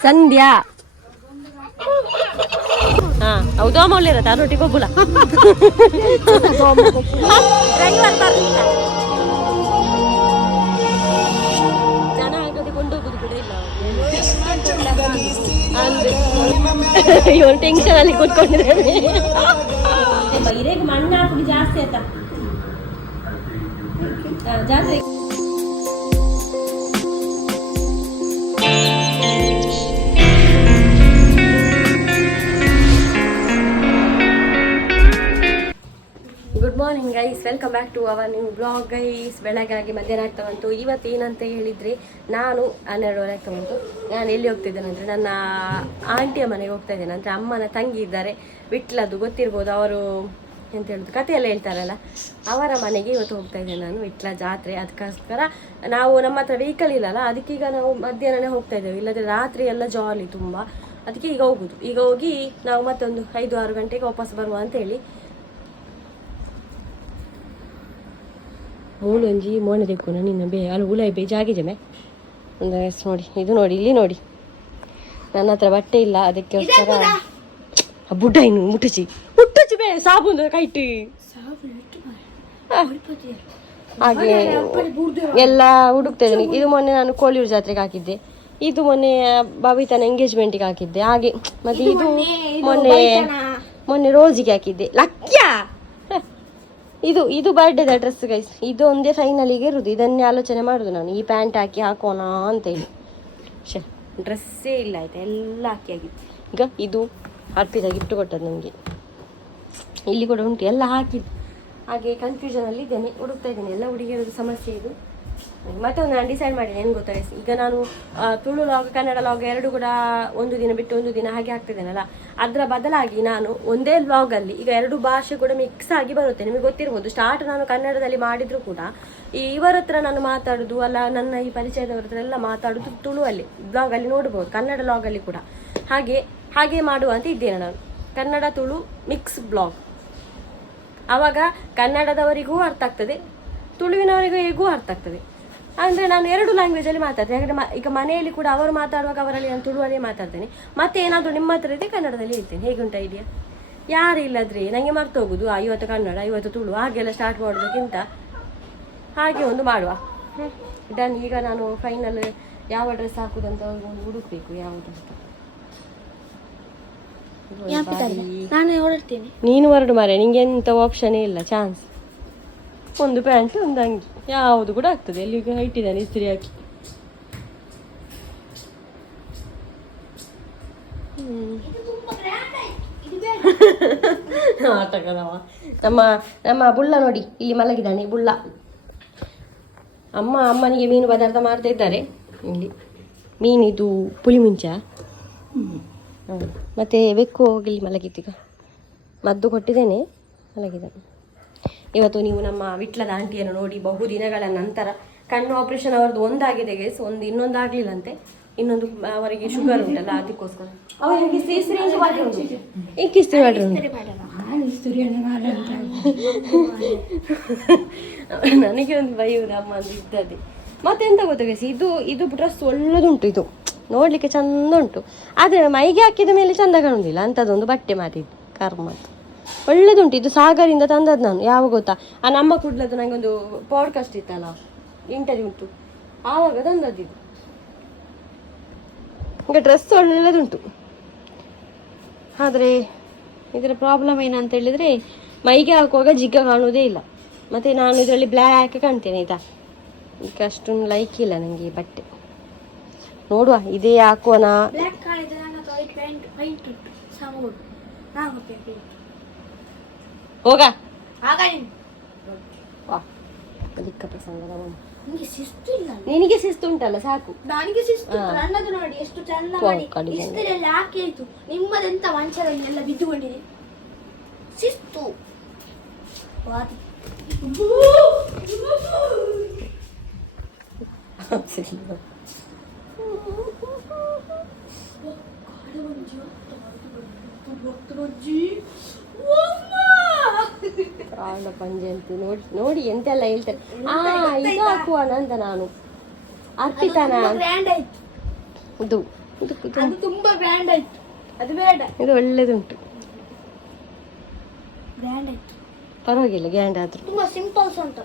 ಸಂಧ್ಯಾ ಹಾ ಹೌದು ಮೌಲ್ಯರ ತಾನೊಟ್ಟಿಗೆ ಹೋಗುಲ್ಲ ಡ್ರೈವರ್ ಬರಲಿಲ್ಲ ಜನ ಆಗದೆ ಕೊಂಡೋಗುದು ಕೂಡ ಇಲ್ಲ ಅಂದ್ರೆ ಇವನು ಟೆನ್ಷನ್ ಅಲ್ಲಿ ಕೂತ್ಕೊಂಡಿದ್ದಾನೆ ಹಿರೇಗೆ ಮಣ್ಣು ಹಾಕುದು ಜಾಸ್ತಿ ಆಯ್ತಾ ಜಾತ್ರೆ good morning guys, welcome back to our new blog guys. ಬೆಳಗಾಗಿ ಮಧ್ಯಾಹ್ನ ಆಗ್ತಾ ಬಂತು. ಇವತ್ತು ಏನಂತ ಹೇಳಿದರೆ ನಾನು 12 ಆಗ್ತಾ ಬಂತು. ನಾನು ಎಲ್ಲಿ ಹೋಗ್ತಿದ್ದೇನೆ ಅಂದರೆ ನನ್ನ ಆಂಟಿಯ ಮನೆಗೆ ಹೋಗ್ತಾ ಇದ್ದೇನೆ. ಅಂದರೆ ಅಮ್ಮನ ತಂಗಿ ಇದ್ದಾರೆ, ವಿಟ್ಲದ್ದು ಗೊತ್ತಿರ್ಬೋದು, ಅವರು ಎಂತ ಹೇಳೋದು ಕಥೆಯೆಲ್ಲ ಹೇಳ್ತಾರಲ್ಲ, ಅವರ ಮನೆಗೆ ಇವತ್ತು ಹೋಗ್ತಾ ಇದ್ದೇನೆ ನಾನು. ವಿಟ್ಲ ಜಾತ್ರೆ, ಅದಕ್ಕೋಸ್ಕರ ನಾವು ನಮ್ಮ ಹತ್ರ ವೆಹಿಕಲ್ ಇಲ್ಲಲ್ಲ, ಅದಕ್ಕೀಗ ನಾವು ಮಧ್ಯಾಹ್ನನೇ ಹೋಗ್ತಾ ಇದ್ದೇವೆ. ಇಲ್ಲದ್ರೆ ರಾತ್ರಿ ಎಲ್ಲ ಜಾಲಿ ತುಂಬ, ಅದಕ್ಕೆ ಈಗ ಹೋಗುದು. ಈಗ ಹೋಗಿ ನಾವು ಮತ್ತೊಂದು 5-6 ಗಂಟೆಗೆ ವಾಪಸ್ ಬರುವ ಅಂತೇಳಿ. ಮೂಲೊಂಜಿ ಮೋನೆ ತೆಕ್ಕು ನಿನ್ನ ಅಲ್ಲಿ ಉಲಾಯಿ ಬೇಜಾಗಿದೆ ಮೇ ಅಂದರೆ ನೋಡಿ, ಇದು ನೋಡಿ, ಇಲ್ಲಿ ನೋಡಿ, ನನ್ನ ಹತ್ರ ಬಟ್ಟೆ ಇಲ್ಲ, ಅದಕ್ಕೋಸ್ಕರ ಬುಡ್ಡ ಇನ್ನು ಮುಟ್ಟುಚಿ ಬೇ ಸಾಬೂನು ಕೈಟಿ ಹಾಗೆ ಎಲ್ಲ ಹುಡುಕ್ತಾ ಇದ್ದೀನಿ. ಇದು ಮೊನ್ನೆ ನಾನು ಕೋಳಿಯೂರು ಜಾತ್ರೆಗೆ ಹಾಕಿದ್ದೆ, ಇದು ಮೊನ್ನೆ ಬಬಿತನ ಎಂಗೇಜ್ಮೆಂಟಿಗೆ ಹಾಕಿದ್ದೆ ಹಾಗೆ, ಮತ್ತೆ ಇದು ಮೊನ್ನೆ ರೋಜಿಗೆ ಹಾಕಿದ್ದೆ. ಲಕ್ಯ ಇದು ಇದು ಬರ್ಡೇದ ಡ್ರೆಸ್ ಗೈಸ್. ಇದು ಒಂದೇ ಫೈನಲಿಗೆ ಇರುದು, ಇದನ್ನೇ ಆಲೋಚನೆ ಮಾಡುದು ನಾನು, ಈ ಪ್ಯಾಂಟ್ ಹಾಕಿ ಹಾಕೋಣ ಅಂತೇಳಿ. ಡ್ರೆಸ್ಸೇ ಇಲ್ಲ ಆಯ್ತಾ, ಎಲ್ಲ ಹಾಕಿ ಆಗಿತ್ತು. ಈಗ ಇದು ಅರ್ಪಿತ ಗಿಫ್ಟ್ ಕೊಟ್ಟದ್ದು ನನಗೆ, ಇಲ್ಲಿ ಕೂಡ ಉಂಟು, ಎಲ್ಲ ಹಾಕಿದ್ದು. ಹಾಗೆ ಕನ್ಫ್ಯೂಷನಲ್ಲಿ ಇದ್ದೇನೆ, ಹುಡುಕ್ತಾ ಇದ್ದೇನೆ. ಎಲ್ಲ ಹುಡುಗಿಯರದ್ದು ಸಮಸ್ಯೆ ಇದು. ಮತ್ತೆ ಒಂದು ನಾನು ಡಿಸೈಡ್ ಮಾಡಿದ್ದೇನೆ, ಏನು ಗೊತ್ತಾ, ಈಗ ನಾನು ತುಳು ಲಾಗ್ ಕನ್ನಡ ಲಾಗ್ ಎರಡು ಕೂಡ ಒಂದು ದಿನ ಬಿಟ್ಟು ಒಂದು ದಿನ ಹಾಗೆ ಹಾಕ್ತಿದ್ದೇನಲ್ಲ, ಅದರ ಬದಲಾಗಿ ನಾನು ಒಂದೇ ವ್ಲಾಗಲ್ಲಿ ಈಗ 2 ಭಾಷೆ ಕೂಡ ಮಿಕ್ಸ್ ಆಗಿ ಬರುತ್ತೆ. ನಿಮಗೆ ಗೊತ್ತಿರ್ಬೋದು, ಸ್ಟಾರ್ಟ್ ನಾನು ಕನ್ನಡದಲ್ಲಿ ಮಾಡಿದರೂ ಕೂಡ ಇವರ ಹತ್ರ ನಾನು ಮಾತಾಡೋದು ಅಲ್ಲ, ನನ್ನ ಈ ಪರಿಚಯದವ್ರ ಹತ್ರ ಎಲ್ಲ ಮಾತಾಡೋದು ತುಳುವಲ್ಲಿ ಬ್ಲಾಗಲ್ಲಿ ನೋಡ್ಬೋದು, ಕನ್ನಡ ಲಾಗಲ್ಲಿ ಕೂಡ ಹಾಗೆ ಮಾಡುವ ಅಂತ ಇದ್ದೇನೆ ನಾನು. ಕನ್ನಡ ತುಳು ಮಿಕ್ಸ್ ಬ್ಲಾಗ್, ಆವಾಗ ಕನ್ನಡದವರಿಗೂ ಅರ್ಥ ಆಗ್ತದೆ, ತುಳುವಿನವರಿಗೂ ಹೇಗೂ ಅರ್ಥ ಆಗ್ತದೆ. ಅಂದರೆ ನಾನು 2 ಲ್ಯಾಂಗ್ವೇಜಲ್ಲಿ ಮಾತಾಡ್ತೇನೆ. ಯಾಕಂದರೆ ಈಗ ಮನೆಯಲ್ಲಿ ಕೂಡ ಅವರು ಮಾತಾಡುವಾಗ ಅವರಲ್ಲಿ ನಾನು ತುಳುವಲ್ಲೇ ಮಾತಾಡ್ತೇನೆ, ಮತ್ತೆ ಏನಾದರೂ ನಿಮ್ಮ ಹತ್ರ ಇದೆ ಕನ್ನಡದಲ್ಲಿ ಹೇಳ್ತೇನೆ. ಹೇಗೆ ಉಂಟು ಐಡಿಯಾ? ಯಾರು ಇಲ್ಲದ್ರೆ ನನಗೆ ಮರ್ತು ಹೋಗೋದು, ಇವತ್ತು ಕನ್ನಡ ಇವತ್ತು ತುಳು ಹಾಗೆಲ್ಲ ಸ್ಟಾರ್ಟ್ ಮಾಡೋದಕ್ಕಿಂತ ಹಾಗೆ ಒಂದು ಮಾಡುವ. ಡನ್. ಈಗ ನಾನು ಫೈನಲ್ ಯಾವ ಡ್ರೆಸ್ ಹಾಕುದಂತ ಒಂದು ಹುಡುಕ್ಬೇಕು, ಯಾವುದು ಅಂತ. ನೀನು ಹೊರಡು ಮಾರೆ, ನಿಂಗೆ ಎಂತ ಆಪ್ಷನೇ ಇಲ್ಲ, ಚಾನ್ಸ್. ಒಂದು ಪ್ಯಾಂಟ್ ಒಂದು ಅಂಗಿ ಯಾವುದು ಕೂಡ ಆಗ್ತದೆ. ಎಲ್ಲಿಗೆ ಇಟ್ಟಿದ್ದಾನೆ ಇಸ್ತ್ರಿ ಹಾಕಿ. ಆಟಕದವ ನಮ್ಮ ಬುಳ್ಳ ನೋಡಿ, ಇಲ್ಲಿ ಮಲಗಿದ್ದಾನೆ ಬುಳ್ಳ. ಅಮ್ಮನಿಗೆ ಮೀನು ಪದಾರ್ಥ ಮಾಡ್ತಾ ಇದ್ದಾರೆ. ಇಲ್ಲಿ ಮೀನಿದು ಪುಳಿ ಮುಂಚ, ಮತ್ತೆ ಬೆಕ್ಕು ಹೋಗಿ ಮಲಗಿದ್ದೀಗ, ಮದ್ದು ಕೊಟ್ಟಿದ್ದೇನೆ, ಮಲಗಿದ್ದಾನೆ. ಇವತ್ತು ನೀವು ನಮ್ಮ ವಿಟ್ಲದ ಆಂಟಿಯನ್ನು ನೋಡಿ, ಬಹುದಿನಗಳ ನಂತರ. ಕಣ್ಣು ಆಪರೇಷನ್ ಅವರದ್ದು ಒಂದಾಗಿದೆ ಗೈಸ್, ಇನ್ನೊಂದು ಆಗಲಿಲ್ಲಂತೆ, ಇನ್ನೊಂದು ಅವರಿಗೆ ಶುಗರ್ ಉಂಟಲ್ಲ, ಅದಕ್ಕೋಸ್ಕರ ಅವರಿಗೆ ನನಗೆ ಒಂದು ಬೈಯುವುದು ಅಮ್ಮ ಅಂತ ಇದ್ದದೆ. ಮತ್ತೆ ಎಂತ ಗೊತ್ತಾ ಗೈಸ್, ಇದು ಡ್ರೆಸ್ ಒಳ್ಳೆದುಂಟು, ಇದು ನೋಡ್ಲಿಕ್ಕೆ ಚಂದ ಉಂಟು, ಆದರೆ ಮೈಗೆ ಹಾಕಿದ ಮೇಲೆ ಚಂದ ಕಾಣುವುದಿಲ್ಲ. ಅಂಥದ್ದೊಂದು ಬಟ್ಟೆ ಮಾತಿದ್ದು ಕರ್ಮದ್ದು ಒಳ್ಳೆದುಂಟು. ಇದು ಸಾಗರಿಂದ ತಂದದ್ದು ನಾನು, ಯಾವ ಗೊತ್ತಾ, ನಮ್ಮ ಕುಡ್ಲದ್ದು ನನಗೊಂದು ಪಾಡ್ಕಾಸ್ಟ್ ಇತ್ತಲ್ಲ, ಇಂಟರ್ವ್ಯೂ ಉಂಟು, ಆವಾಗ ತಂದದ್ದು ಇದು. ಈಗ ಡ್ರೆಸ್ ಒಳ್ಳೆದುಂಟು, ಆದರೆ ಇದರ ಪ್ರಾಬ್ಲಮ್ ಏನಂತ ಹೇಳಿದರೆ ಮೈಗೆ ಹಾಕುವಾಗ ಜಿಗ್ಗ ಕಾಣುವುದೇ ಇಲ್ಲ. ಮತ್ತು ನಾನು ಇದರಲ್ಲಿ ಬ್ಲ್ಯಾಕ್ ಕಾಣ್ತೇನೆ ಆಯಿತಾ, ಈಗ ಅಷ್ಟೊಂದು ಲೈಕ್ ಇಲ್ಲ ನನಗೆ ಈ ಬಟ್ಟೆ. ನೋಡುವ ಇದೇ ಹಾಕುವನ. ಹೋಗ ಅಧಿಕ ಪ್ರಸಂಗ. ನಿನಗೆ ಶಿಸ್ತು ಉಂಟಲ್ಲ, ಸಾಕು. ನನಗೆ ಶಿಸ್ತು, ನನ್ನದು ನೋಡಿ ಎಷ್ಟು ಚಂದ ಮಾಡಿ ಇಷ್ಟೆಲ್ಲ ಹಾಕಿತ್ತು. ನಿಮ್ಮದೆಂತ ಮಂಚದಲ್ಲಿ ಎಲ್ಲ ಬಿದ್ದುಕೊಂಡಿದೆ. ಶಿಸ್ತು ಕಾರಣ ಪಂಜೆ ಅಂತ ನೋಡಿ ನೋಡಿ ಎಂತೆಲ್ಲ ಹೇಳ್ತಾರೆ. ಇದು ಹಾಕುವನ ಅಂತ ನಾನು ಅರ್ಪಿತಾನ ಗ್ರ್ಯಾಂಡ್ ಆಯ್ತು. ಇದು ಅದು ತುಂಬಾ ಗ್ರ್ಯಾಂಡ್ ಆಯ್ತು. ಅದು ಬೇಡ. ಇದು ಒಳ್ಳೇದುಂಟು, ಗ್ರ್ಯಾಂಡ್ ಆಯ್ತು. ಪರವಾಗಿಲ್ಲ ಗ್ರ್ಯಾಂಡ್ ಆದ್ರು. ತುಂಬಾ ಸಿಂಪಲ್ಸ್ ಉಂಟು.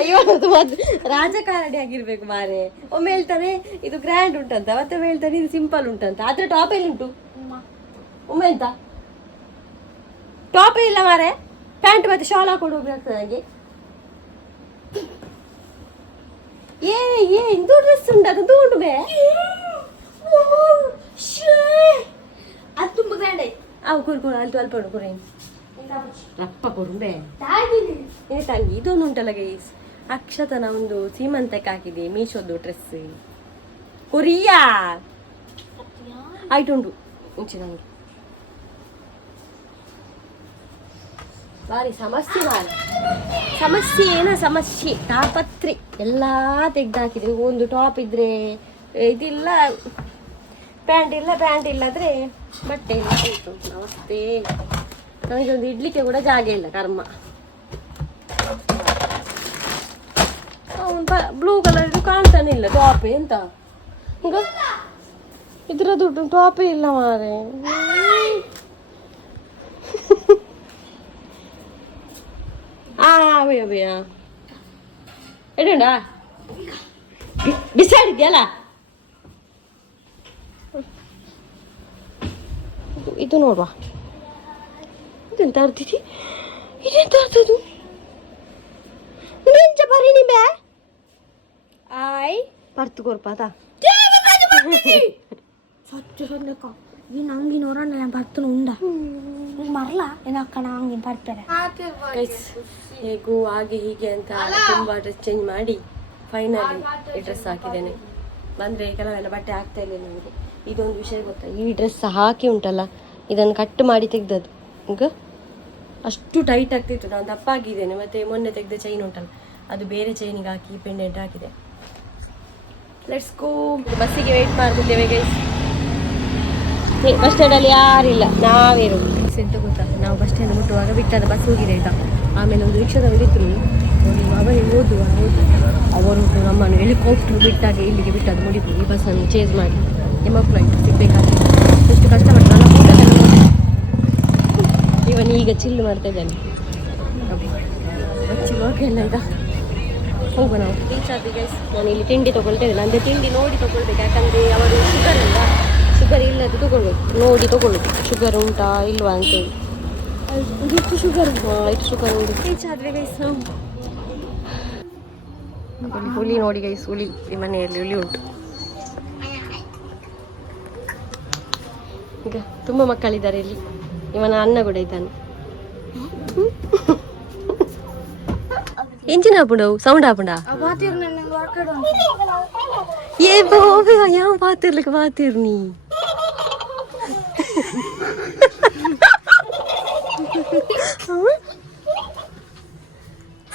ಅಯ್ಯೋ ಅದು ರಾಜಕಾರಣಿ ಆಗಿರ್ಬೇಕು ಮಾರೆ. ಒಮ್ಮೆ ಹೇಳ್ತಾನೆ ಇದು ಗ್ರ್ಯಾಂಡ್ ಉಂಟಂತ, ಮತ್ತೆ ಹೇಳ್ತಾನೆ ಇದು ಸಿಂಪಲ್ ಉಂಟಂತ. ಆದ್ರೆ ಟಾಪ್ ಎಲ್ಲಿ ಉಂಟು? ಒಮ್ಮೆ ಎಂತ ಟಾಪೇ ಇಲ್ಲ ಮಾರೆ. ಪ್ಯಾಂಟ್ ಮತ್ತೆ ಶಾಲ್ ಹಾಕೊಂಡು ಹೋಗ್ಬೇಕಾಗ್ತದೆ ನನಗೆ. ಇಂದು ಡ್ರೆಸ್ ಉಂಟು, ಅದು ತಗೊಂಡು ಬೇ. ಅದು ತುಂಬಾ ಗ್ರ್ಯಾಂಡ್ ಆಯ್ತು. ಅವು ಕೊಡು ಅಲ್ಲಿ ಅಲ್ಪ ಕೊಡು ರಪ್ಪ ಕೊಡು ಬೇ. ತಂಗಿ ಇದೊಂದು ಉಂಟಲ್ಲ ಗೈಸ್, ಅಕ್ಷತನ ಒಂದು ಸೀಮಂತಕ್ಕೆ ಹಾಕಿದೆ ಮೀಶೋದು ಡ್ರೆಸ್. ಕೊರಿಯಾ ಆಯ್ತು ಉಂಟು ಮುಂಚೆ ನಂಗೆ ಬಾರಿ ಸಮಸ್ಯೆ ಮಾರೆ. ಸಮಸ್ಯೆ ಸಮಸ್ಯೆ ತಾಪತ್ರೆ ಎಲ್ಲ ತೆಗ್ದಾಕಿದ್ರೆ. ಒಂದು ಟಾಪ್ ಇದ್ರೆ ಇದಿಲ್ಲ, ಪ್ಯಾಂಟ್ ಇಲ್ಲ ಆದರೆ ಬಟ್ಟೆ ಇಲ್ಲ. ಆಯಿತು ನಮಸ್ತೆ. ನನಗೆ ಒಂದು ಇಡ್ಲಿಕ್ಕೆ ಕೂಡ ಜಾಗ ಇಲ್ಲ ಕರ್ಮ. ಬ್ಲೂ ಕಲರ್ ಇದು ಕಾಣ್ತಾನೆ ಇಲ್ಲ ಟಾಪ್. ಎಂತ ಈಗ ಇದ್ರದ್ದು ಟಾಪೇ ಇಲ್ಲ ಮಾರೆ. ಅವಯ್ಯ ಎಡುಂಡ ಬಿಸಾಡಿದ್ಯಲ್ಲ. ಇದು ನೋಡುವ, ಇದೆಂತ ಅರ್ತಿದ್ದಿ? ಇದೆಂತ ಅರ್ಥದು? ನಿಂಚ ಬರೀ ನಿಂಬೆ ಬರ್ತು ಕೊರ್ಪಾತ ಸಚ್ಚು ಸೊಂದಕ್ಕ ಈ ನಂಗಿನ ಹೊರನೆಲ್ಲ ಬರ್ತನು ಉಂಡ ಮರಲ ಏನಕ್ಕಣ ಹಂಗಿನ ಬರ್ತಾರೆ. ಹೇಗೂ ಹಾಗೆ ಹೀಗೆ ಅಂತ ತುಂಬಾ ಡ್ರೆಸ್ ಚೇಂಜ್ ಮಾಡಿ ಫೈನಲಿ ಈ ಡ್ರೆಸ್ ಹಾಕಿದ್ದೇನೆ. ಬಂದರೆ ಕೆಲವೆಲ್ಲ ಬಟ್ಟೆ ಆಗ್ತಾ ಇಲ್ಲ ನನಗೆ. ಇದೊಂದು ವಿಷಯ ಗೊತ್ತಾ, ಈ ಡ್ರೆಸ್ ಹಾಕಿ ಉಂಟಲ್ಲ ಇದನ್ನು ಕಟ್ ಮಾಡಿ ತೆಗ್ದದ್ದು. ಈಗ ಅಷ್ಟು ಟೈಟ್ ಆಗ್ತಿತ್ತು, ನಾನು ದಪ್ಪ ಆಗಿದ್ದೇನೆ. ಮತ್ತು ಮೊನ್ನೆ ತೆಗೆದ ಚೈನ್ ಉಂಟಲ್ಲ ಅದು ಬೇರೆ ಚೈನಿಗೆ ಹಾಕಿ ಪೆಂಡೆಂಟ್ ಹಾಕಿದೆ. Let's go. ಬಸ್ಸಿಗೆ ವೆಯ್ಟ್ ಮಾಡ್ತಿದ್ದೇವೆ ಗೈಸ್. ಬಸ್ ಸ್ಟ್ಯಾಂಡಲ್ಲಿ ಯಾರಿಲ್ಲ, ನಾವೇ ಇರೋದು. ಎಂತ ಗೊತ್ತಾ, ನಾವು ಬಸ್ ಸ್ಟ್ಯಾಂಡ್ ಮುಟ್ಟುವಾಗ ಬಿಟ್ಟದ ಬಸ್ ಹೋಗಿದೆ ಆಯ್ತಾ. ಆಮೇಲೆ ಒಂದು ರಿಕ್ಷಾದವರು ಇದ್ರು, ಅವರಿಗೆ ಓದುವ ಅವರು ನಮ್ಮನ್ನು ಹೆಲಿಕಾಪ್ಟರ್ ಬಿಟ್ಟಾಗ ಇಲ್ಲಿಗೆ ಬಿಟ್ಟದ್ದು ಮುಡಿದು ಈ ಬಸ್ಸನ್ನು ಚೇಂಜ್ ಮಾಡಿ ನಿಮ್ಮ ಫ್ಲೈಟ್ ಸಿಗಬೇಕಾದ್ರೆ ಎಷ್ಟು ಕಷ್ಟಪಟ್ಟು ಇವನು ಈಗ ಚಿಲ್ಲು ಮಾಡ್ತಾ ಇದ್ದಾನೆ. ಓಕೆ ಎಲ್ಲ ಆಯ್ತಾ, ಹೋಗುವ ನಾವು ರೀಚ್ ಆದ್ವಿ ಗೈಸ್. ನಾನು ಇಲ್ಲಿ ತಿಂಡಿ ತೊಗೊಳ್ತಾ ಇದ್ದೇನೆ. ಅಂದರೆ ತಿಂಡಿ ನೋಡಿ ತೊಗೊಳ್ಬೇಕು, ಯಾಕಂದರೆ ಅವರು ಶುಗರ್ ಅಲ್ಲ, ಶುಗರ್ ಇಲ್ಲದೆ ತೊಗೊಳ್ಬೇಕು, ನೋಡಿ ತೊಗೊಳ್ಬೇಕು ಶುಗರ್ ಉಂಟಾ ಇಲ್ವಾ ಅಂತೇಳಿ. ಇಷ್ಟು ಶುಗರ್ ಉಂಟು. ರೀಚ್ ಆದ್ವಿ ಗೈಸ್ ನಾವು. ಹುಲಿ ನೋಡಿ ಗೈಸ್, ಹುಲಿ ಈ ಮನೆಯಲ್ಲಿ ಹುಲಿ ಉಂಟು. ಈಗ ತುಂಬ ಮಕ್ಕಳಿದ್ದಾರೆ ಇಲ್ಲಿ. ಇವನ ಅಣ್ಣ ಕೂಡ ಇದ್ದಾನೆ. ಎಂಚಿನ ಹಾಪುಂಡ ಸೌಂಡ್ ಹಾಪುಂಡ ಏ ಬಾಬೆ ಯಾವ ಪಾತಿರ್ಲಿಕ್ಕೆ ಪಾತಿರ್ನಿ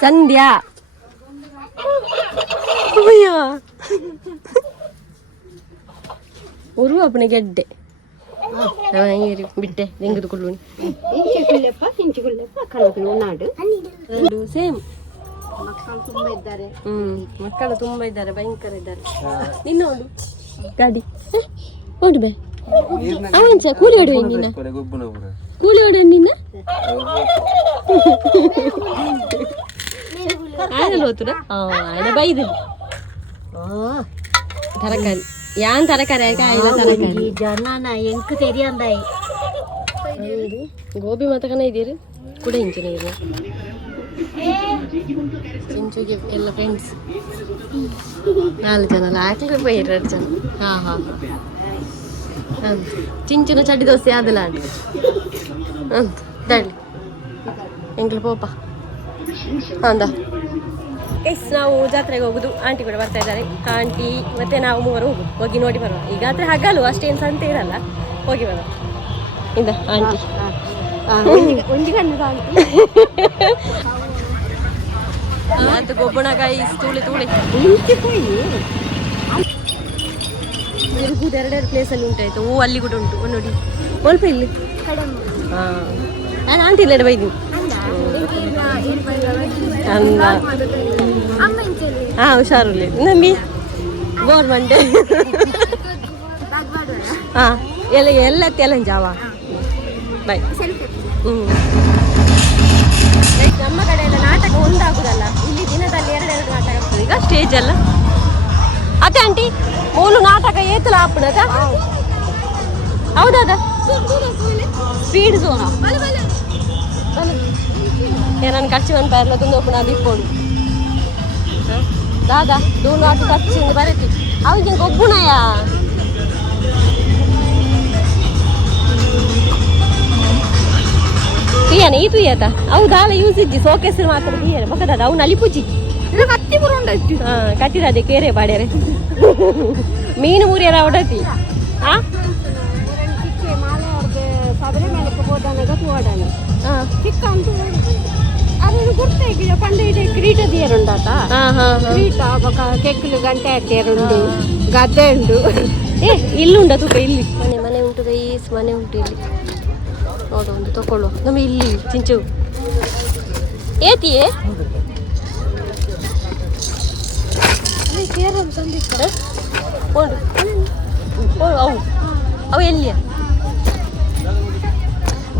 ಸಂಧ್ಯಾ ഒരു അപ്പനെ ഗഡ്ഡെ ಬಿಟ್ಟೆ ತೆಗೆದುಕೊಳ್ಳು ಸೇಮ್ ಮಕ್ಕಳು ತುಂಬಾ ಇದ್ದಾರೆ, ಭಯಂಕರ ಇದ್ದಾರೆ. ನಿನ್ನ ನೋಡು ಗಾಡಿ ನೋಡು ಬೇ ಅವನ್ಸ ಕೂಲಿ ಹೊಡುವ ನಿನ್ನ ಕೂಲಿ ಹೊಡುವ ನಿನ್ನ ಆಯಲ್ಲ ಹೋತುರ ಆಯ್ನ ಬೈದ ತರಕಾರಿ ಯಾನ್ ತರಕಾರಿ ಆಯ್ಲ ತರಕಾರಿ ಜನ ಎಂಕ್ ತೆರಿಯಂದಾಯಿ ಗೋಬಿ ಮತಕನ ಇದೀರಿ ಕೂಡ ಇಂಚಿನ ಇದು ಚಿಂಚುಗೆ ಎಲ್ಲ ಫ್ರೆಂಡ್ಸ್ 4 ಜನ ಅಲ್ಲ ಹಾಕ್ಲಿಕ್ಕೆ 2 ಜನ. ಹಾಂ ಚಿಂಚುನ ಚಡ್ಡಿ ದೋಸೆ ಆದಲ್ಲ ಅಂತ ದಾಡ್ಲಿ ಎಂಕ್ಲು ಪೋಪ ಅಂದ. ಎಸ್ ನಾವು ಜಾತ್ರೆಗೆ ಹೋಗುದು. ಆಂಟಿ ಕೂಡ ಬರ್ತಾ ಇದ್ದಾರೆ. ಆಂಟಿ ಮತ್ತೆ ನಾವು 3 ಹೋಗಿ ನೋಡಿ ಬರುವ. ಈಗ ಆದರೆ ಹಗಲು ಅಷ್ಟೇನು ಸಂತೆ ಇರಲ್ಲ, ಹೋಗಿ ಬರುವ. ಇಂದ ಆಂಟಿ ಅದು ಗೊಬ್ಬಣಗಾಯಿ ತೂಳಿ ಇರುವುದು 2 ಪ್ಲೇಸಲ್ಲಿ ಉಂಟಾಯ್ತು. ಅಲ್ಲಿ ಕೂಡ ಉಂಟು ನೋಡಿ ಸ್ವಲ್ಪ ಇಲ್ಲಿ. ಹಾಂ ನಾನು ಆಂಟಿ ಇಲ್ಲ ಬೈದಿನಿ ಅಂದ ಹಾಂ ಹುಷಾರುಲ್ಲಿ ನಮ್ಮಿ ಗೋರ್ಮೆಂಟ್ ಹಾಂ ಎಲ್ಲ ಜಾವ ಬಾಯ್ ನಮ್ಮ ಕಡೆ ಎಲ್ಲ ನಾಟಕ ಒಂದಾಗುದಲ್ಲ, ಇಲ್ಲಿ ದಿನದಲ್ಲಿ 2 ನಾಟಕ ಆಗ್ತದೆ. ಈಗ ಸ್ಟೇಜ್ ಎಲ್ಲ ಅತ್ತೆ ಆಂಟಿ ಮೂಲು ನಾಟಕ ಏತಲ ಆಪಣದ ಹೌದಾದ ಸ್ಪೀಡ್ ಝೋನ ನಾನು ಕಚ್ಚಿ ಒಂದು ಪೈರ್ಲ ತುಂಬ ಒಪ್ಪಣ ಅದು ಇಕ್ಕೊಂಡು ದಾದಾ ದೂನು ಆಟ ಕಚ್ಚಿ ಬರತಿ ಅವ್ರಿಗೆ ಒಬ್ಬುಣಯ್ಯ ತುಯ್ಯನ ಈ ತುಯ್ಯತ ಅವು ದಾಲ ಯೂಸ್ ಇಜ್ಜಿ ಸೋಕೆಸ್ ಮಾತ್ರ ತುಯ್ಯನ ಬಕ್ಕದ ಅವು ನಲಿಪುಜಿ ಕಟ್ಟಿರದೆ ಕೇರೆ ಬಾಡ್ಯಾರೆ ಮೀನು ಮುರಿಯರ ಹೊಡತಿ ಗಂಟೆ ಹಾಕ್ಯಾರುಂಡು ಗದ್ದೆ ಉಂಡು ಇಲ್ಲುಂಡ ತೂಕ ಇಲ್ಲಿ ಮನೆ ಉಂಟು ಗೈಸ್, ಮನೆ ಉಂಟು ಇಲ್ಲಿ ನೋಡು ಒಂದು ತಕೊಳ್ಳುವ ನಮ್ಮ ಇಲ್ಲಿ ಚಿಂಚು ಏತಿಯೇ ಅವು ಅವು ಎಲ್ಲಿಯ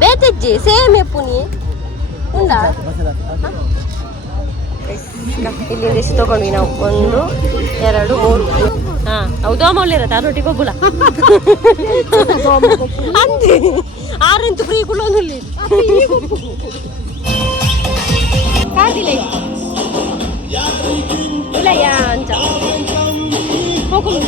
ಬೇತಜ್ಜಿ ಸೇಮ್ ಎಪ್ಪುನಿ ಉಂಡಾ ಇಲ್ಲಿ ಎಷ್ಟು ತಗೊಂಡ್ವಿ ನಾವು 1 2 3 ಹಾಂ ಅವು ದೋಮಲ್ಲಿ ಇರತ್ತೆ ಅದರೊಟ್ಟಿಗೆ ಹೋಗುಲ್ಲ ಅಂತೆ 6 ಫ್ರೀ ಕುಳ್ಳೊಂದು ಕಾದಿಲ್ಲ ಇಲ್ಲ ಯಾ ಅಂತ ಹೋಗಲು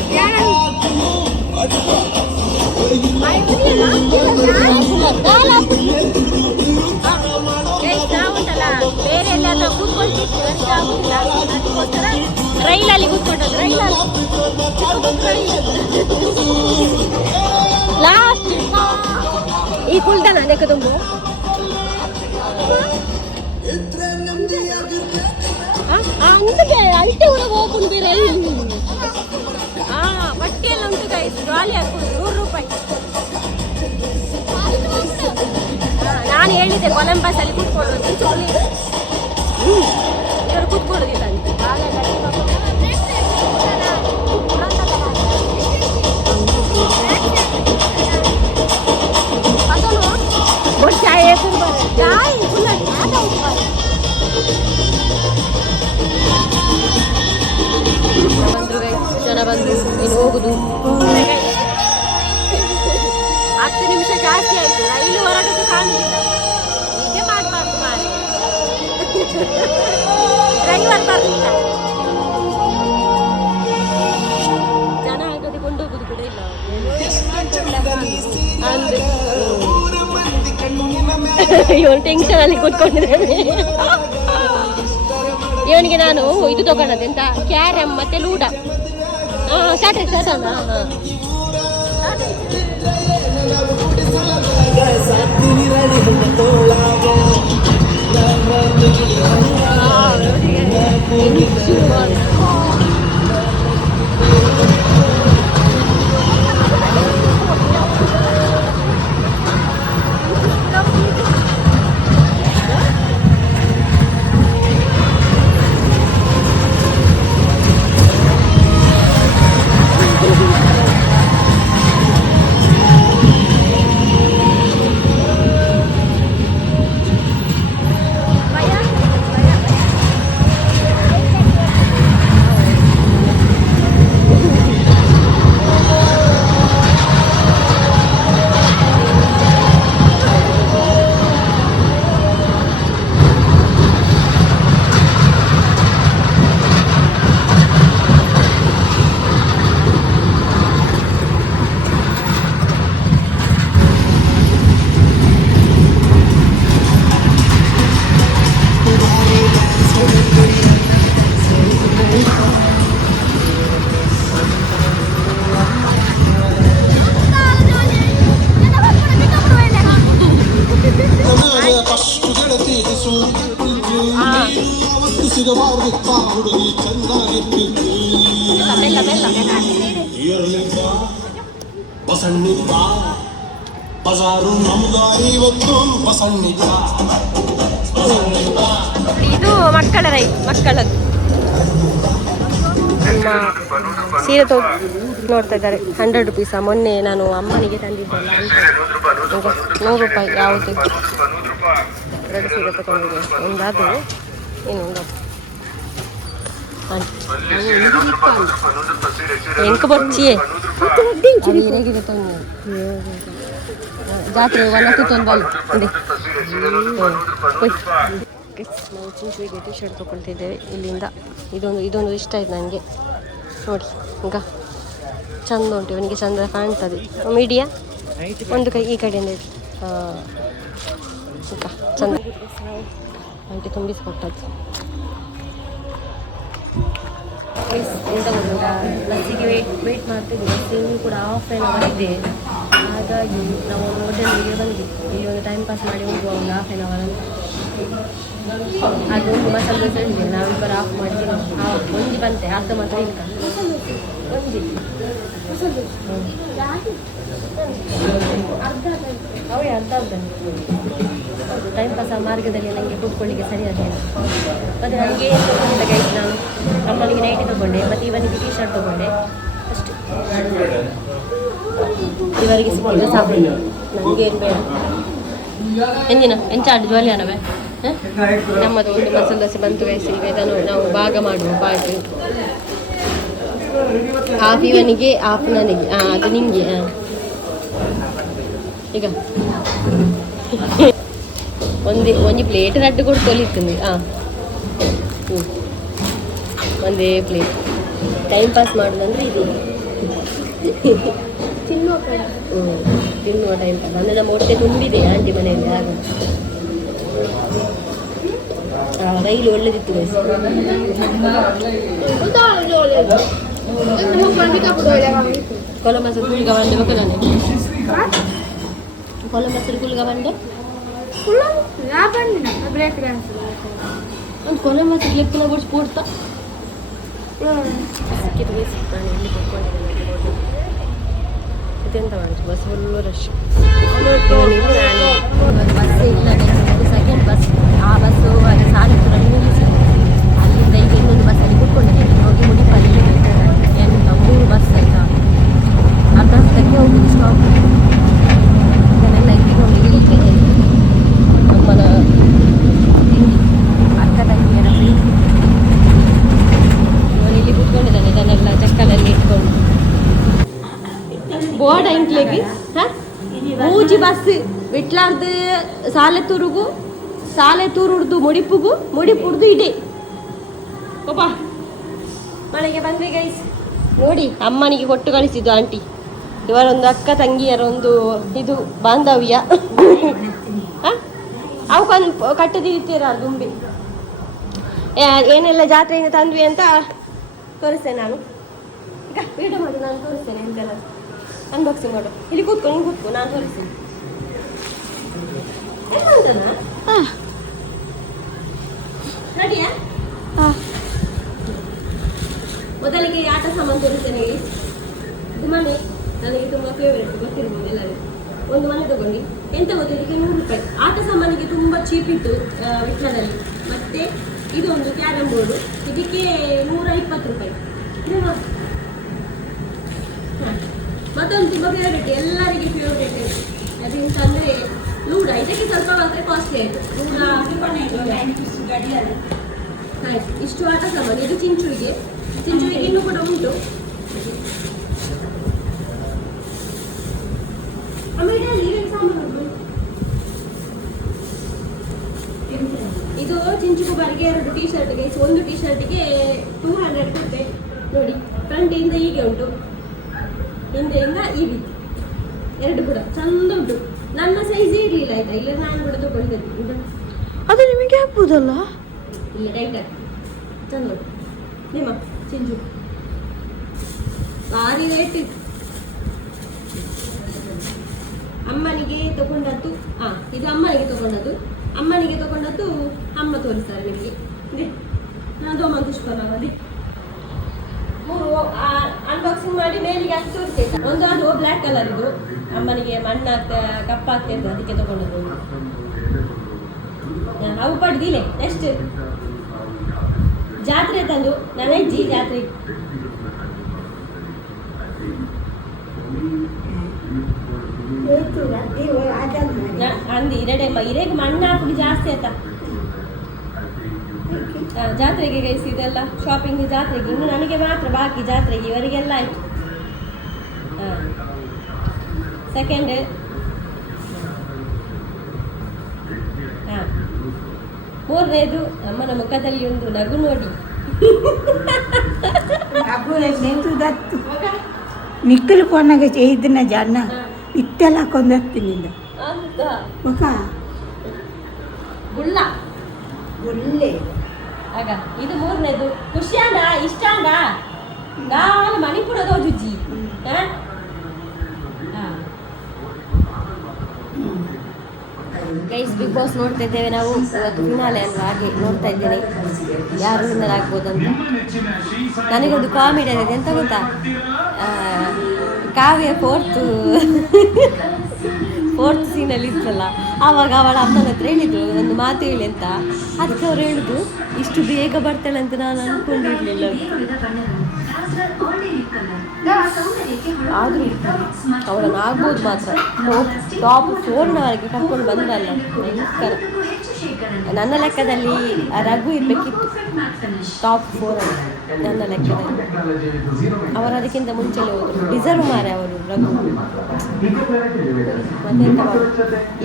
ಉಂಟಲ್ಲ ಬೇರೆ ಎಲ್ಲ ಕೂತ್ಕೊಳ್ತಿತ್ತು ಅದಕ್ಕೋಸ್ಕರ ರೈಲಲ್ಲಿ ಕೂತ್ಕೊಂಡದ್ದು ರೈಲಲ್ಲಿ ಲಾಸ್ಟ್ ಈ ಕುಲ್ದನ ಲೆಕ್ಕ ತುಂಬು ಅಂದಕ್ಕೆ ಅಲ್ಟೆ ಊರಿಗೆ ಹೋಗ್ಕೊಂಡು ಬೇರೆ ಬಟ್ಟೆ ಎಲ್ಲ ಉಂಟು ಗೈಸ್ ಜಾಲಿ ಹಾಕೊಂಡು 100 ರೂಪಾಯಿ. ನಾನು ಹೇಳಿದ್ದೆ ಕೊಲಂಬಸ್ ಅಲ್ಲಿ ಕೂತ್ಕೊಳ್ಳೋದು ಇವರು ಕೂತ್ಕೊಳ್ಳೋದಿಲ್ಲ ಅಂತ ಬಂದ್ರು ಗೈಸ್, ಜನ ಬಂದು ಇನ್ನು ಹೋಗುದು 10 ನಿಮಿಷ ಜಾಸ್ತಿ ಆಯ್ತು. ರೈಲು ಹೊರಟದ್ದು ಕಾಣುದಿಲ್ಲ. ಹೀಗೆ ಮಾಡಬಾರ್ದು ಮಾರೆ, ಡ್ರೈವರ್ ಬರಲಿಲ್ಲ, ಜನ ಆಗದೆ ಕೊಂಡೋಗುದು ಕೂಡ ಇಲ್ಲ ಅಂದ್ರೆ ಇವನು ಟೆನ್ಷನ್ ಅಲ್ಲಿ ಕೂತ್ಕೊಂಡಿದ್ದಾನೆ. ಇವನಿಗೆ ನಾನು ಇದು ತಗೊಂಡದ್ದು ಎಂತ ಕ್ಯಾರಮ್ ಮತ್ತೆ ಲೂಡ. ಸ್ಟಾರ್ಟ್ ಬಜಾರು ನಮ್ದಾರಿ ಇವತ್ತು ಬಸಣ್ಣಿಗ ಇದು ಮಕ್ಕಳ ಮಕ್ಕಳದ್ದು ನಮ್ಮ ಸೀರೆ ನೋಡ್ತಾ ಇದ್ದಾರೆ. 100 ರುಪೀಸ. ಮೊನ್ನೆ ನಾನು ಅಮ್ಮನಿಗೆ ತಂದಿದ್ದಲ್ಲ ಅಂತ 100 ರೂಪಾಯಿ. ಯಾವುದು 2 ಸೀರೆ ತಗೊಂಡಿದೆ. ಒಂದಾದು ಇನ್ನೊಂದು ಎಂಕ ಬಚ್ಚಿಯೇ ಹೇಗಿದೆ ತೊಂದು ಜಾತ್ರೆ ಒಲ್ಲ ಕೂತ್ಕೊಂಡು ಬಲ್ಲ ನಾವು ಚಿಂಚುವಿಗೆ ಟಿ ಶರ್ಟ್ ತೊಗೊಳ್ತಿದ್ದೇವೆ ಇಲ್ಲಿಂದ. ಇದೊಂದು ಇಷ್ಟ ಆಯ್ತು ನನಗೆ. ನೋಡಿ ಈಗ ಚಂದ ಉಂಟು, ಇವನಿಗೆ ಚಂದ ಕಾಣ್ತದೆ. ಮೀಡಿಯಾ ಒಂದು ಕೈ ಈ ಕಡೆಯಿಂದ ಇಟ್ಟು ಈಗ ಚಂದ ಆಂಟಿ ತುಂಬಿಸಿಕೊಟ್ಟದ್ದು. ಎಂತ ಗೊತ್ತುಂಟಾ, ಬಸ್ಸಿಗೆ ವೇಟ್ ಮಾಡ್ತಿದ್ವಿ. ಬಸ್ ಇನ್ನೂ ಕೂಡ ಹಾಫ್ ಆನ್ ಅವರ್ ಇದೆ. ಹಾಗಾಗಿ ನಾವು ಒಂದು ಹೋಟೆಲ್ಗೆ ಬಂದ್ವಿ. ಇಲ್ಲಿ ಒಂದು ಟೈಮ್ ಪಾಸ್ ಮಾಡಿ ಹೋಗುವ ಒಂದು ಹಾಫ್ ಆನ್ ಅವರ್ ಅಂತ. ಅದು ಒಂದು ಮಸಾಲೆ ದೋಸೆ ಉಂಟು. ನಾವಿಬ್ಬರು ಆಫ್ ಮಾಡಿದ್ದೀವಿ. ಒಂಜಿ ಬಂತೆ ಅರ್ಧ ಮಾತ್ರ ಇಲ್ಲ. ಒಂಜಿ ಅವೇ ಅರ್ಧ ಹೌದು. ಟೈಮ್ ಪಾಸ್ ಆ ಮಾರ್ಗದಲ್ಲಿ ನನಗೆ ಕೂತ್ಕೊಳ್ಳಿಕ್ಕೆ ಸರಿಯಾಗಿಲ್ಲ. ಮತ್ತು ನನಗೆ ಏನು ತೊಗೊಂಡಿಲ್ಲ ಗೈಸ್, ನಾನು ಅಮ್ಮನಿಗೆ ನೈಟಿ ತೊಗೊಂಡೆ ಮತ್ತು ಇವನಿಗೆ ಟೀ ಶರ್ಟ್ ತೊಗೊಂಡೆ ಅಷ್ಟೇ. ಇವರಿಗೆ ಸಿಕ್ಕಿದ ಸಾಕು, ನನಗೆ ಏನು ಬೇಡ. ಎಂದಿನ ಎಂಚಾಡು ಜ್ವಾಲಿ ಅನವೇ ನಮ್ಮದು ಒಂದು ಮಸಾಲೆ ದೋಸೆ ಬಂತು ಗೈಸ್. ಈಗ ಇದನ್ನು ನಾವು ಭಾಗ ಮಾಡುವ ಪಾರ್ಟಿ. ಹಾಫ್ ಇವನಿಗೆ ಹಾಫ್ ನನಗೆ. ಅದು ನಿಮಗೆ ಈಗ ಒಂದೇ ಪ್ಲೇಟ್ ರಡ್ಡು ಕೊಡ್ಕೊಲಿಕ್ಕಿಂದು. ಒಂದೇ ಪ್ಲೇಟ್. ಟೈಮ್ ಪಾಸ್ ಮಾಡೋದಂದ್ರೆ ಇದು ತಿನ್ನುವ ಟೈಮ್ ಪಾಸ್ ಅಂದರೆ ನಮ್ಮ ಹೊಟ್ಟೆ ತುಂಬಿದೆ ಆಂಟಿ ಮನೆಯಲ್ಲಿ. ಆಗ ರೈಲು ಒಳ್ಳೆದಿತ್ತು ಗೈಸ್. ಕೊಲಂಬಸರು ಕುಲ್ಗ ಬಂಡೆ ಬಕ್ಕದಾನೆ. ಕೊಲಂಬಸರು ಕುಲ್ಗ ಬಂಡೆ ಒಂದು ಕೊಲಂಬಸರು ಲೆಕ್ಕನ ಬಡ್ಸಿ ಕೊಡ್ತಾ ಸಿಕ್ಕಿದ್ದು ಗೈಸ್. ನಾನು ಎಲ್ಲಿ ಕೊಟ್ಕೊಂಡಿದ್ದೇನೆ ಇದೆಂತ ಮಾಡಿದ್ರು. Bus full rush. ನಾನು ಬಸ್ ಇಲ್ಲ, ಸೆಕೆಂಡ್ ಬಸ್. ಆ ಬಸ್ಸು ಅಲ್ಲಿ ಸಾಲಿಪುರಲ್ಲಿ ನಿಲ್ಲಿಸಿ ಅಲ್ಲಿಂದ ಈಗ ಇನ್ನೊಂದು ಬಸ್ಸಲ್ಲಿ ಕೂತ್ಕೊಂಡಿದ್ದೇನೆ. ಹೋಗಿ ಮುಡಿಪಲ್ಲಿ ಎಂತ 3 ಬಸ್ ಆಯಿತಾ. ಅರ್ಧಕ್ಕೆ ಹೋಗುದು ಸ್ಟಾಪ್. ಇದನ್ನೆಲ್ಲ ಇಟ್ಕೊಂಡು ಇಲ್ಲಿದ್ದೇನೆ. ಅಮ್ಮನ ತಿಂಡಿ ಅರ್ಧ ತಂಗಿಯರ ಪ್ರೀತಿ. ಇವನು ಇಲ್ಲಿ ಕೂತ್ಕೊಂಡಿದ್ದಾನೆ. ಇದನ್ನೆಲ್ಲ ಚಕ್ಕಲಲ್ಲಿ ಇಟ್ಕೊಂಡು ಬೋರ್ಡ್ ಎಂಕ್ಲೆಗೆ ಮೂಜಿ ಬಸ್ ವಿಟ್ಲಾರ್ದು ಸಾಲೆತೂರುರ್ದು ಮುಡಿಪುಗು ಮುಡಿಪುರ್ದು ಇಡೀ ಪಾಪ ಮನೆಗೆ ಬಂದ್ವಿ ಗೈಸ್. ನೋಡಿ ಅಮ್ಮನಿಗೆ ಕೊಟ್ಟು ಕಳಿಸಿದ್ದು ಆಂಟಿ. ಇವರೊಂದು ಅಕ್ಕ ತಂಗಿಯರೊಂದು ಇದು ಬಾಂಧವ್ಯ. ಅವಕ್ಕೊಂದು ಕಟ್ಟದಿರ್ತೀರ ದುಂಬಿ ಏನೆಲ್ಲ ಜಾತ್ರೆಯಿಂದ ತಂದ್ವಿ ಅಂತ ತೋರಿಸ್ತೇನೆ ನಾನು. ಈಗ ವಿಡಿಯೋ ಮಾಡಿ ನಾನು ತೋರಿಸ್ತೇನೆ. ಎಂತೆಲ್ಲ ಅನ್ಬಾಕ್ಸಿಂಗ್ ಮಾಡು. ಇಲ್ಲಿ ಕೂತ್ಕೊ ನಾನು ತೋರಿಸ್ತೇನೆ. ರೆಡಿಯಾ? ಮೊದಲಿಗೆ ಆಟ ಸಾಮಾನು ತೋರಿಸ್ತೇನೆ. ಇದು ಮನೆ ನನಗೆ ತುಂಬ ಫೇವ್ರೇಟ್, ಗೊತ್ತಿರ್ಬೋದು ಎಲ್ಲರಿಗೂ. ಒಂದು ಮನೆ ತಗೊಂಡು ಎಂತ ಗೊತ್ತಿದ್ದಕ್ಕೆ 100 ರೂಪಾಯಿ. ಆಟ ಸಾಮಾನಿಗೆ ತುಂಬ ಚೀಪ್ ಇತ್ತು ವಿಟ್ಲದಲ್ಲಿ. ಮತ್ತೆ ಇದೊಂದು ಕ್ಯಾರಮ್ ಬೋರ್ಡು, ಇದಕ್ಕೆ 120 ರೂಪಾಯಿ. ಮತ್ತೊಂದು ತುಂಬ ಫೇವ್ರೇಟ್, ಎಲ್ಲರಿಗೆ ಫೇವ್ರೇಟ್. ಅದಂತಂದರೆ ಲೂಡ. ಇದಕ್ಕೆ ಸ್ವಲ್ಪ ಮಾತ್ರ ಕಾಸ್ಟ್ಲಿ ಆಯಿತು. ಲೂಡ ಆಯ್ತು. ಇಷ್ಟು ಆಟ ಸಾಮಾನು. ಇದು ಚಿಂಚುವಿಗೆ ಇನ್ನೂ ಕೂಡ ಉಂಟು. ಇದು ಚಿಂಚು ಬಾರಿಗೆ 2 ಟೀ ಶರ್ಟ್ಗೆ. ಒಂದು ಟೀ ಶರ್ಟ್ಗೆ 200 ಕೊಟ್ಟೆ. ನೋಡಿ ಫ್ರಂಟಿಂದ ಹೀಗೆ ಉಂಟು, ಹಿಂದೆಯಿಂದ ಹೀಗೆ 2 ಕೂಡ ಚಂದ ಉಂಟು. ನನ್ನ ಸೈಜ್ ಇರಲಿಲ್ಲ ಆಯ್ತಾ, ಇಲ್ಲ ನಾನು ಕೂಡ ತಗೊಂಡಿದ್ದೆ. ಅದು ನಿಮಗೆ ಹಾಕ್ಬೋದಲ್ಲ? ಇಲ್ಲ ಟೈಟ್ ಚಂದ ಉಂಟು. ನಿಮ್ಮ ಚಿಂಚು ಭಾರಿ ರೇಟ್ ಇತ್ತು. ಅಮ್ಮನಿಗೆ ತಗೊಂಡದ್ದು ಇದು ಅಮ್ಮನಿಗೆ ತಗೊಂಡದ್ದು ಅಮ್ಮ ತೋರಿಸ್ತಾರೆ ನಿಮಗೆ. ನಾನು ದೋಮ ತುಷ್ಕಲ್ಲ ಅದೇ 3 ಅನ್ಬಾಕ್ಸಿಂಗ್ ಮಾಡಿ ಮೇಲಿಗೆ ಅದು ತೋರಿಸ್ತೈತೆ. ಒಂದು ಅದು ಬ್ಲ್ಯಾಕ್ ಕಲರ್ ಇದು ಅಮ್ಮನಿಗೆ ಮಣ್ಣು ಕಪ್ಪಾಗ್ತಾ ಇರ್ತದೆ ಅದಕ್ಕೆ ತಗೊಂಡದ್ದು. ಅವು ಪಡೆದಿಲ್ಲ ನೆಕ್ಸ್ಟ್ ಜಾತ್ರೆ ತಂದು ನನ್ನ ಅಜ್ಜಿ ಜಾತ್ರೆ ಅಂದಿ ಇರೆಗೆ ಮಣ್ಣು ಹಾಕಿ ಜಾಸ್ತಿ ಆಯ್ತಾ ಜಾತ್ರೆಗೆ ಗೈಸ್ ಇದೆಲ್ಲ ಶಾಪಿಂಗ್ ಜಾತ್ರೆಗೆ. ಇನ್ನು ನನಗೆ ಮಾತ್ರ ಬಾಕಿ ಜಾತ್ರೆಗೆ, ಇವರಿಗೆಲ್ಲ ಆಯ್ತು. ಸೆಕೆಂಡ್ ಮೂರನೇದು ಅಮ್ಮನ ಮುಖದಲ್ಲಿ ಒಂದು ನಗು ನೋಡಿ. మిక్కులు కొనగ చేయిద్దిన జన్న ఇట్టెలా కొందత్తి నిన్ను ఒక ಗುಳ್ಳ గుళ్ళే ಆಗ ಇದು ಮೂರನೇದು. ಖುಷಿಯಾಡ ಇಷ್ಟಾಡ ನಾನು ಮಣಿಪುರದ ಜುಜ್ಜಿ. ಗೈಸ್ ಬಿಗ್ ಬಾಸ್ ನೋಡ್ತಾ ಇದ್ದೇವೆ ನಾವು. ಇವತ್ತು ಫಿನಾಲೆ ಅಲ್ವಾ, ಹಾಗೆ ನೋಡ್ತಾ ಇದ್ದೇನೆ ಯಾರು ವಿನ್ನರ್ ಆಗ್ಬೋದು ಅಂತ. ನನಗೊಂದು ಕಾಮಿಡಿ ಆಗಿದೆ ಎಂತ ಗೊತ್ತಾ, ಕಾವ್ಯ ಫೋರ್ತ್ ಸೀನಲ್ಲಿ ಇತ್ತಲ್ಲ, ಆವಾಗ ಅವಳ ಅಮ್ಮನ ಹತ್ರ ಹೇಳಿದ್ರು ಒಂದು ಮಾತು ಹೇಳಿ ಅಂತ. ಅದಕ್ಕೆ ಅವ್ರು ಹೇಳಿದ್ರು ಇಷ್ಟು ಬೇಗ ಬರ್ತಾಳೆ ಅಂತ ನಾನು ಅನ್ಕೊಂಡಿರ್ಲಿಲ್ಲ. ಆದರೂ ಅವಳನ್ನು ಆಗ್ಬೋದು ಮಾತ್ರ. ಟಾಪ್ 4ನವರೆಗೆ ಕರ್ಕೊಂಡು ಬಂದ್ರಲ್ಲ, ಭಯಂಕರ. ನನ್ನ ಲೆಕ್ಕದಲ್ಲಿ ರಘು ಇರಬೇಕಿತ್ತು ಟಾಪ್ 4 ನನ್ನ ಲೆಕ್ಕದಲ್ಲಿ. ಅವರು ಅದಕ್ಕಿಂತ ಮುಂಚೆಲೇ ಹೋದರು. ಡಿಸರ್ವ್ ಮಾರೆ ಅವರು ರಘು. ಮತ್ತೆಂತ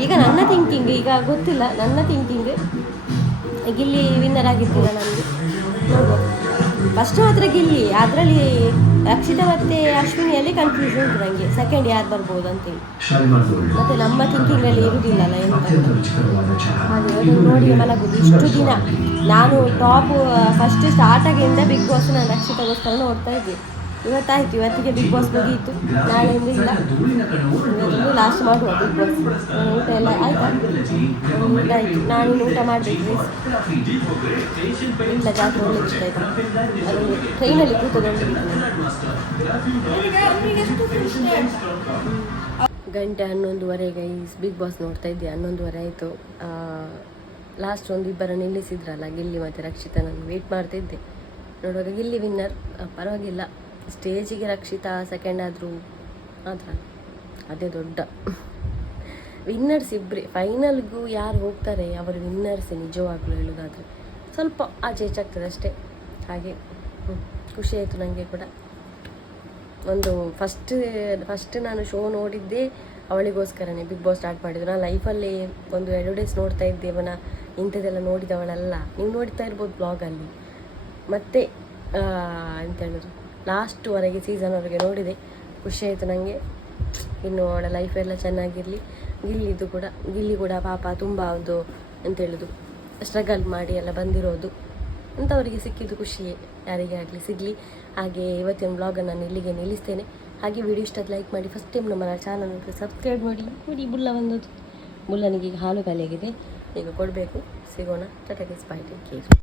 ಈಗ ನನ್ನ ಥಿಂಕಿಂಗ್, ಈಗ ಗೊತ್ತಿಲ್ಲ, ನನ್ನ ಥಿಂಕಿಂಗ್ ಗಿಲ್ಲಿ ವಿನ್ನರ್ ಆಗಿದ್ದಿಲ್ಲ ನನಗೆ. ನೋಡುವ ಫಸ್ಟ್ ಮಾತ್ರ ಗಿಲ್ಲಿ, ಅದರಲ್ಲಿ ರಕ್ಷಿತಾ ಮತ್ತು ಅಶ್ವಿನಿಯಲ್ಲಿ ಕನ್ಫ್ಯೂಷನ್ ಉಂಟು ನನಗೆ ಸೆಕೆಂಡ್ ಯಾರು ಬರ್ಬೋದು ಅಂತೇಳಿ. ಮತ್ತು ನಮ್ಮ ಥಿಂಕಿಂಗಲ್ಲಿ ಇರುವುದಿಲ್ಲಲ್ಲ ಎಂತ ಹಾಗೆ ಅದನ್ನು ನೋಡಿ ಮಲಗುದು. ಇಷ್ಟು ದಿನ ನಾನು ಟಾಪ್ ಫಸ್ಟ್ ಸ್ಟಾರ್ಟ್ ಆಗಿಂದ ಬಿಗ್ ಬಾಸ್ ನಾನು ರಕ್ಷಿತಾಗೋಸ್ಕರ ನೋಡ್ತಾ ಇದ್ದೆ. ಇವತ್ತಾಯಿತು, ಇವತ್ತಿಗೆ ಬಿಗ್ ಬಾಸ್ ಮುಗಿಯಿತು, ನಾಳೆಯಿಂದ ಇಲ್ಲ. ಇವತ್ತು ಲಾಸ್ಟ್ ಮಾಡುವ ಬಿಗ್ ಬಾಸ್. ಊಟ ಎಲ್ಲ ಆಯಿತಾ? ಊಟ ಆಯಿತು, ನಾನು ಊಟ ಮಾಡಬೇಕು. ಇಲ್ಲ ಜಾತ್ರೆ ಒಳ್ಳೆ ಇಷ್ಟ ಆಯಿತಾ? ಅದು ಟ್ರೈನಲ್ಲಿ ಕೂತ್ಕೊಂಡು ಗಂಟೆ 11:30 ಗೈಸ್ ಬಿಗ್ ಬಾಸ್ ನೋಡ್ತಾ ಇದ್ದೆ. 11:30 ಆಯಿತು. ಲಾಸ್ಟ್ ಒಂದು ಇಬ್ಬರು ನಿಲ್ಲಿಸಿದ್ರಲ್ಲ, ಗಿಲ್ಲಿ ಮತ್ತು ರಕ್ಷಿತಾ. ನಾನು ವೇಟ್ ಮಾಡ್ತಿದ್ದೆ. ನೋಡುವಾಗ ಗಿಲ್ಲಿ ವಿನ್ನರ್. ಪರವಾಗಿಲ್ಲ, ಸ್ಟೇಜಿಗೆ ರಕ್ಷಿತಾ ಸೆಕೆಂಡ್ ಆದರೂ ಮಾತ್ರ ಅದೇ ದೊಡ್ಡ ವಿನ್ನರ್ಸ್. ಇಬ್ಬರೇ ಫೈನಲ್ಗೂ ಯಾರು ಹೋಗ್ತಾರೆ ಅವರು ವಿನ್ನರ್ಸ್. ನಿಜವಾಗ್ಲೂ ಹೇಳೋದಾದರೆ ಸ್ವಲ್ಪ ಆಚೆ ಈಚೆ ಆಗ್ತದೆ ಅಷ್ಟೇ. ಹಾಗೆ ಖುಷಿ ಆಯಿತು ನನಗೆ ಕೂಡ. ಒಂದು ಫಸ್ಟ್ ನಾನು ಶೋ ನೋಡಿದ್ದೆ ಅವಳಿಗೋಸ್ಕರನೇ ಬಿಗ್ ಬಾಸ್ ಸ್ಟಾರ್ಟ್ ಮಾಡಿದ್ದು. ನಾನು ಲೈಫಲ್ಲಿ ಒಂದು 2 ಡೇಸ್ ನೋಡ್ತಾ ಇದ್ದೆ ಅವನ ಇಂಥದ್ದೆಲ್ಲ ನೋಡಿದವಳಲ್ಲ. ನೀವು ನೋಡ್ತಾ ಇರ್ಬೋದು ಬ್ಲಾಗಲ್ಲಿ. ಮತ್ತು ಎಂತ ಹೇಳೋದು, ಲಾಸ್ಟ್ವರೆಗೆ ಸೀಸನ್ವರೆಗೆ ನೋಡಿದೆ. ಖುಷಿಯಾಯಿತು ನನಗೆ. ಇನ್ನು ಅವಳ ಲೈಫೆಲ್ಲ ಚೆನ್ನಾಗಿರಲಿ. ಗಿಲ್ಲಿ ಕೂಡ ಪಾಪ ತುಂಬ ಒಂದು ಎಂತ ಹೇಳೋದು ಸ್ಟ್ರಗಲ್ ಮಾಡಿ ಎಲ್ಲ ಬಂದಿರೋದು. ಅಂಥವರಿಗೆ ಸಿಕ್ಕಿದ್ದು ಖುಷಿಯೇ, ಯಾರಿಗೆ ಆಗಲಿ ಸಿಗಲಿ. ಹಾಗೆ ಇವತ್ತಿನ ಬ್ಲಾಗನ್ನು ನಾನು ಇಲ್ಲಿಗೆ ನಿಲ್ಲಿಸ್ತೇನೆ. ಹಾಗೆ ವಿಡಿಯೋ ಇಷ್ಟದ ಲೈಕ್ ಮಾಡಿ. ಫಸ್ಟ್ ಟೈಮ್ ನಮ್ಮ ಚಾನಲ್ ಸಬ್ಸ್ಕ್ರೈಬ್ ಮಾಡಿ. ನೋಡಿ ಬುಲ್ಲ ಬಂದದ್ದು. ಬುಲ್ಲನಿಗೆ ಈಗ ಹಾಲು ಖಾಲಿಯಾಗಿದೆ, ಈಗ ಕೊಡಬೇಕು. ಸಿಗೋಣ. Tata guys, by, take care.